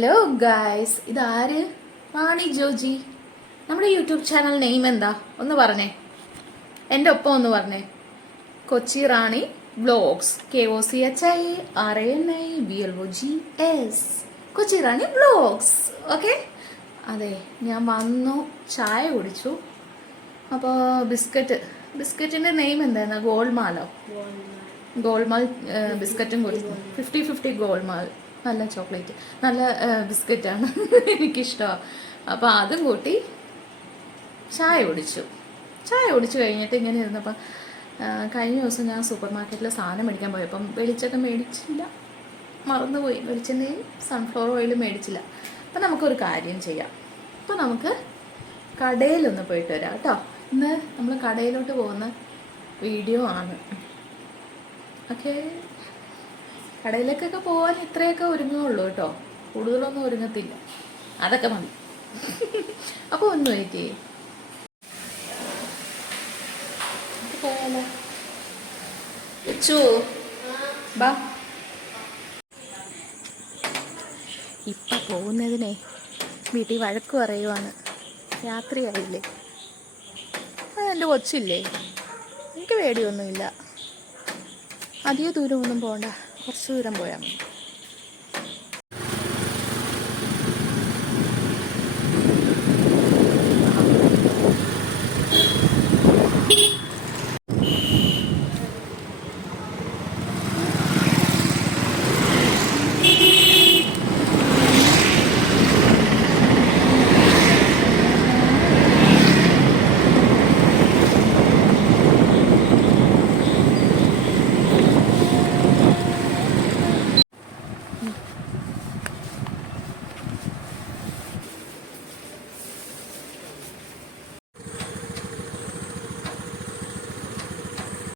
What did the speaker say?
Hello guys, ഇതാര്? റാണി ജോജി. നമ്മുടെ YouTube channel name എന്താ ഒന്ന് പറഞ്ഞേ, എൻ്റെ ഒപ്പം ഒന്ന് പറഞ്ഞേ. കൊച്ചി റാണി വ്ലോഗ്സ്, KOCHIRANIVLOGS, കൊച്ചി റാണി വ്ലോഗ്സ്. ഓക്കെ, അതെ, ഞാൻ വന്നു, ചായ കുടിച്ചു. അപ്പോൾ ബിസ്ക്കറ്റിൻ്റെ നെയിം എന്തായിരുന്നു? ഗോൾമാലോ? ഗോൾമാൽ ബിസ്ക്കറ്റും കൊടുത്തു. 50-50 ഗോൾമാൽ. നല്ല ചോക്ലേറ്റ്, നല്ല ബിസ്ക്കറ്റാണ്, എനിക്കിഷ്ടമാണ്. അപ്പോൾ അതും കൂട്ടി ചായ കുടിച്ചു കഴിഞ്ഞിട്ട് ഇങ്ങനെ ഇരുന്നപ്പം കഴിഞ്ഞ ദിവസം ഞാൻ സൂപ്പർ മാർക്കറ്റിൽ സാധനം മേടിക്കാൻ പോയപ്പം വെളിച്ചെണ്ണ മേടിച്ചില്ല, മറന്നുപോയി. വെളിച്ചെണ്ണയും സൺഫ്ലവർ ഓയിലും മേടിച്ചില്ല. അപ്പം നമുക്കൊരു കാര്യം ചെയ്യാം, അപ്പോൾ നമുക്ക് കടയിലൊന്ന് പോയിട്ട് വരാം കേട്ടോ. ഇന്ന് നമ്മൾ കടയിലോട്ട് പോകുന്ന വീഡിയോ ആണ്. ഓക്കെ, കടയിലേക്കൊക്കെ പോകാൻ ഇത്രയൊക്കെ ഒരുങ്ങുള്ളൂ കേട്ടോ, കൂടുതലൊന്നും ഒരുങ്ങത്തില്ല, അതൊക്കെ മതി. അപ്പോൾ ഒന്ന് വെയിറ്റ് ചെയ്യും, പോയാലോ? ബാ. ഇപ്പം പോകുന്നതിനെ വീട്ടിൽ വഴക്ക് പറയുവാണ്, രാത്രിയായില്ലേ. അതെൻ്റെ കൊച്ചില്ലേ, എനിക്ക് പേടിയൊന്നുമില്ല. അധിക ദൂരമൊന്നും പോകണ്ട, കുറച്ച് ദൂരം പോയാൽ മതി.